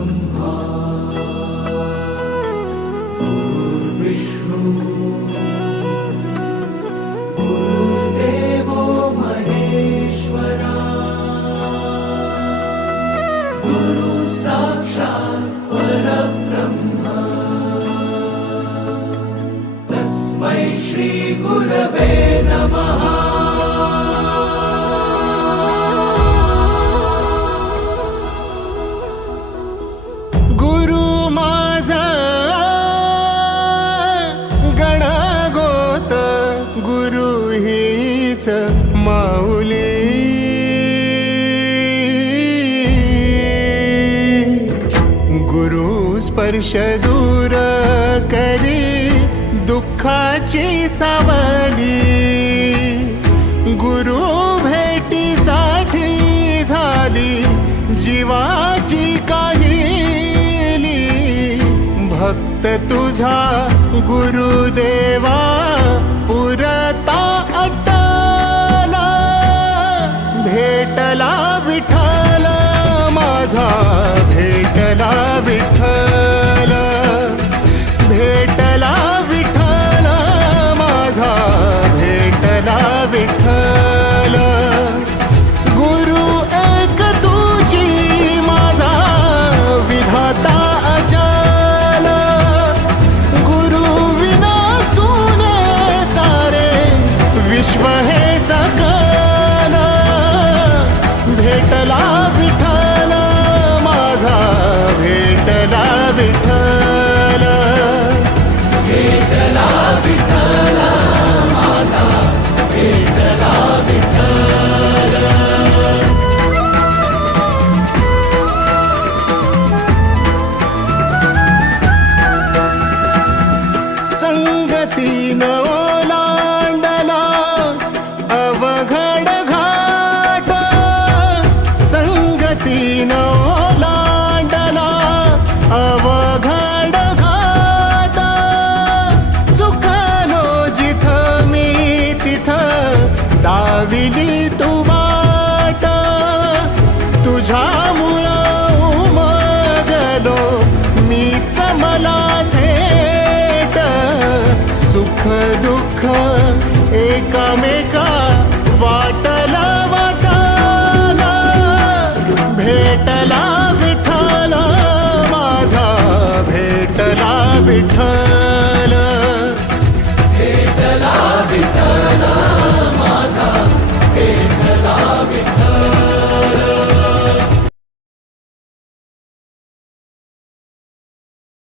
ब्रह्मा गुरुर्विष्णु गुरुर्देवो महेश्वरा गुरु साक्षात् परब्रह्म तस्मै श्री गुरवे नमः। माऊली गुरु स्पर्श दूर करी दुःखाची सावली गुरु भेटीसाठी झाली जीवाची काहिली भक्त तुझा गुरुदेवा पुरता भेटला विठ्ठल माझा भेटला विठ्ठल भेटला विठ्ठल माझा भेटला विठ्ठल गुरु एक तुझी माझा विधाता अचल गुरु विना सुने सारे विश्व हे सकल भेटला विठ्ठल माझा भेटला विठ्ठल भेटला विठ्ठल माझा भेटला विठ्ठल। संगतीन ओलांडला अवघड घाट संगतीन ओलांडला अवघड घाट चुकलो जिथं मी तिथं दाविली तू वाट तुझ्यामुळं उमगलो मीच मला थेट सुख दुःख एकामेका